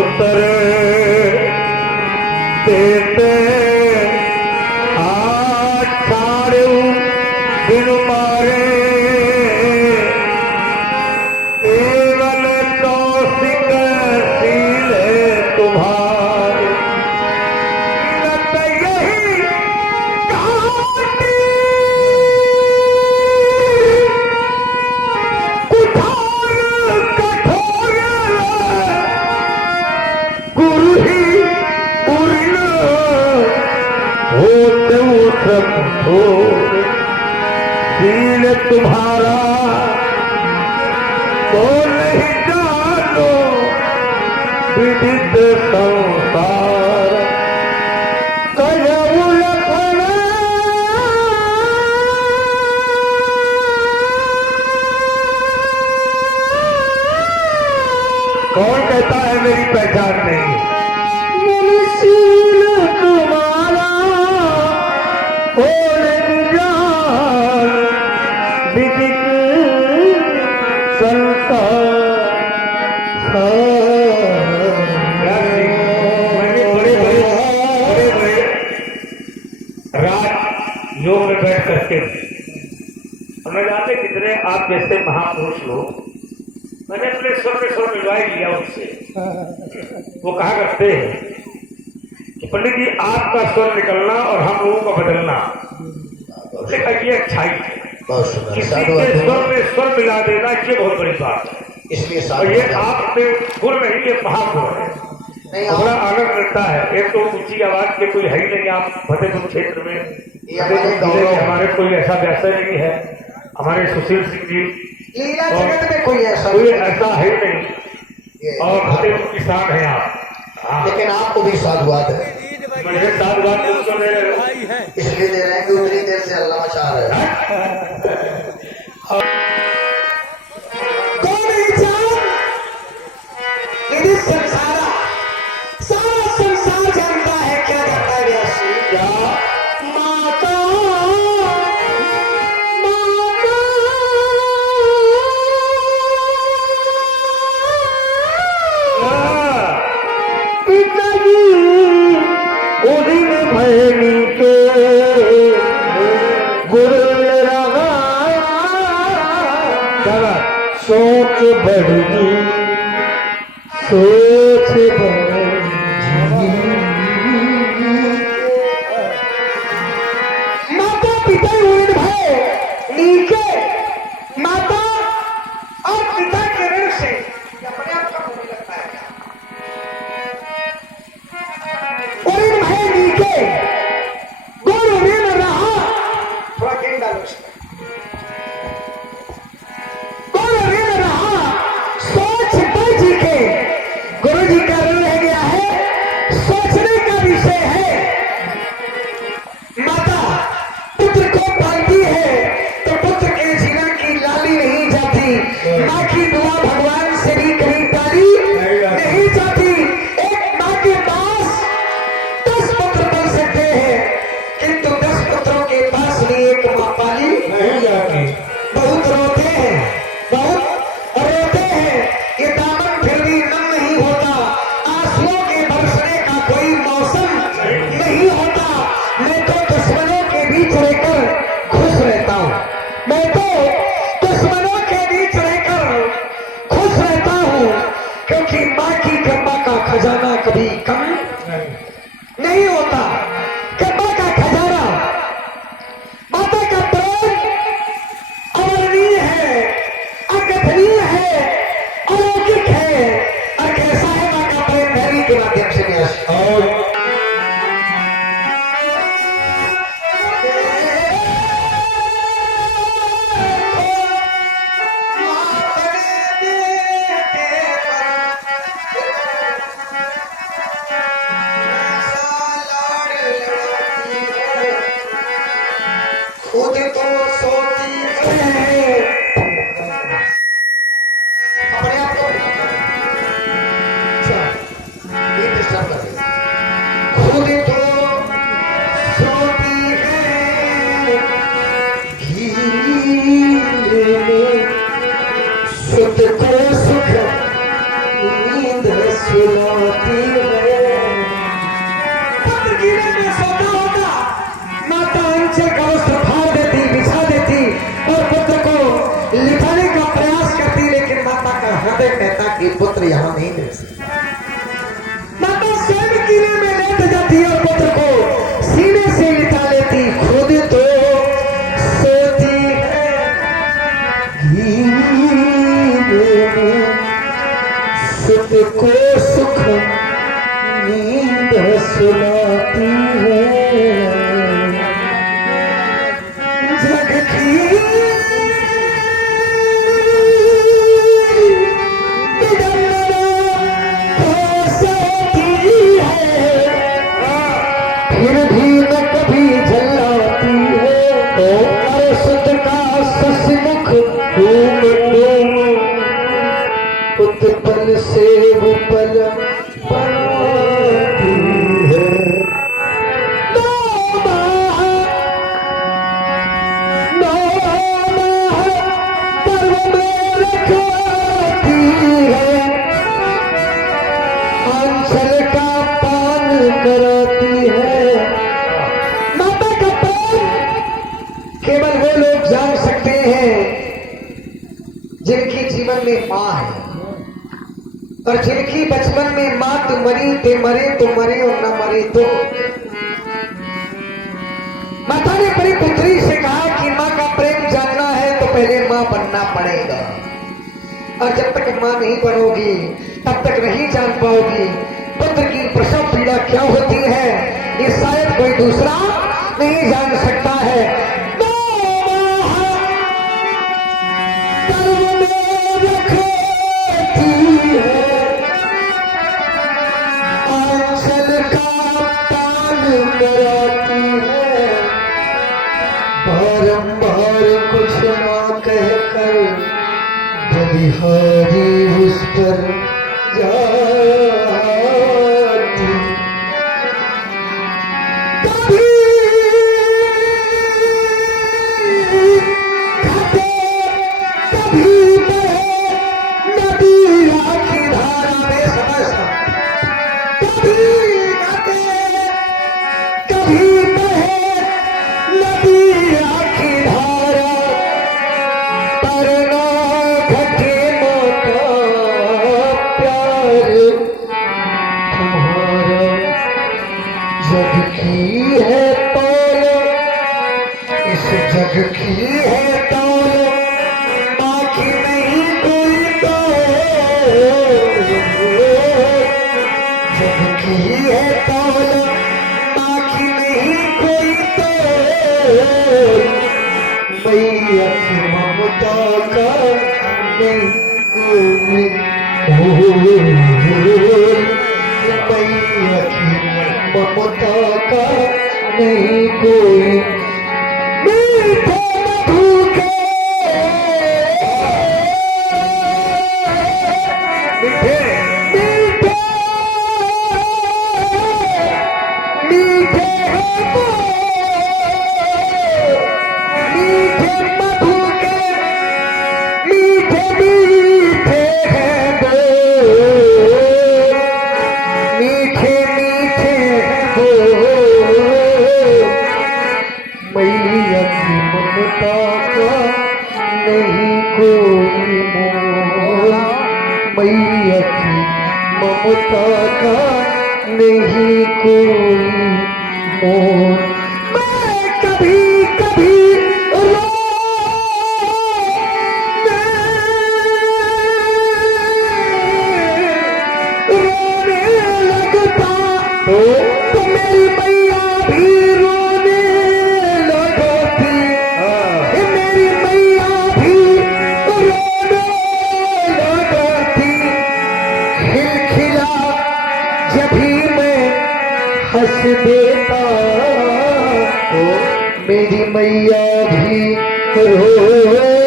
पुत्र देते आठारू दिन मारे केवल कौशिक शील तुम्हारे नत यही काटी कुठार कठोर गुरु ही पूर्ण होते सब थोड़े शील तुम्हारा तो नहीं जानो विदित संसार कलऊ लखन कौन कहता है मेरी पहचान नहीं शील तुम्हारा हो जान विदित संसार राज योग में बैठ करके हमें जानते कितने आप जैसे महापुरुष लोग मैंने अपने स्वर में स्वर मिलवाई लिया उनसे वो कहा करते हैं कि पंडित जी आपका स्वर निकलना और हम लोगों का बदलना ये अच्छाई है किसी के स्वर में स्वर मिला देना ये बहुत बड़ी बात है इसलिए और ये आप में गुण नहीं ये महागुण है बड़ा आनंद मिलता है एक तो ऊंची आवाज के कोई है ही नहीं आप फतेहपुर क्षेत्र में हमारे कोई ऐसा व्यवसाय नहीं है हमारे सुशील सिंह जी लीला जगत में कोई ऐसा है नहीं और फतेहपुर की शान है आप लेकिन आपको भी साधुवाद है मुझे साधुवाद तुमको दे रहे हैं इसलिए दे रहे हैं कि उतनी देर से अल्लाह मचा रहे हैं सारा संसार जानता है क्या जानता है व्यासी क्या माता पिताजी उदिन भैनी के गुरु लगा सोच बढ़ी सोच माता पिता उड़न भय नीचे माता और पिता के ऋण से अपने आप का होने लगता है उड़न भय नीचे गुरु ऋण रहा थोड़ा गेंद डालो गुरु ऋण रहा सोच बच के गुरु जी का ऋण रह गया है सोचने का विषय है माता पुत्र को पालती है तो पुत्र के जीवन की लाली नहीं जाती माँ की दुआ भगवान से भी कभी टाली नहीं जाती एक माँ के पास 10 पुत्र बन सकते हैं किंतु 10 पुत्रों के पास भी एक माँ पाली नहीं जाती बहुत रोते हैं बहुत रोते हैं ये दामन फिर भी नम नहीं होता आंसुओं के बरसने का कोई मौसम नहीं होता मैं तो दुश्मनों के बीच रहकर खुश रहता हूँ मैं तो दुश्मनों के बीच रहकर खुश रहता हूँ क्योंकि माँ की कृपा का खजाना कभी कम नहीं होता कृपा का खजाना माता का प्रेम अवर्णीय है अकथनीय है अलौकिक है और कैसा है माँ का प्रेम भैरी के माध्यम से व्यास और सत्य कहता कि पुत्र यहाँ नहीं रह सकता। माता स्वयं कीले में लेट जाती और पुत्र को सीने से लिटा लेती, खुद तो सोती है नींद में, सुत को सुख नींद सुलाती है। जग की फिर भी न कभी झल्लाती है, और सुत का ससमुख घूम घूम उत्पल से उपल बनाती है। पर्व में रखती है, आंचल का पान कराती है। माता का प्रेम केवल वो लोग जान सकते हैं जिनकी जीवन में माँ है, और जिनकी बचपन में माँ तो मरी ते मरे तो मरे और न मरे तो। माता ने अपनी पुत्री से कहा कि माँ का प्रेम जानना है तो पहले माँ बनना पड़ेगा, और जब तक माँ नहीं बनोगी तब तक नहीं जान पाओगी पुत्र की प्रसव पीड़ा क्या होती है। ये शायद कोई दूसरा नहीं जान सकता है। आंचल का पान कराती है, बारंबार कुछ ना कहकर बलिहारी उस पर जाती। कभी घटे कभी बहे नदिया की धारा में, समझता कभी घटे कभी बहे नदिया की धारा, पर ना घटे माता प्यार तुम्हारा। जग की है तौल, इस जग की है तौल, बाकी नहीं कोई तौल। जग की है तौल, बाकी नहीं कोई तौल। मैया की ममता का नहीं कोई भूल, मैया की ममता का नहीं कोई। मीठे मधु के मीठे मीठे मीठे मीठे मधु के मीठे मीठे हैं बोल, मीठे मीठे हैं बोल। मैया की ममता का नहीं कोई मोल, मैया की ममता का नहीं कोई मोल। मैं कभी कभी रोने लगता तो मेरी मैया भी रोने लगती, मेरी मैया भी रोने लगती। खिलखिला जब भी मैं हंस देता तो मेरी मैया भी रो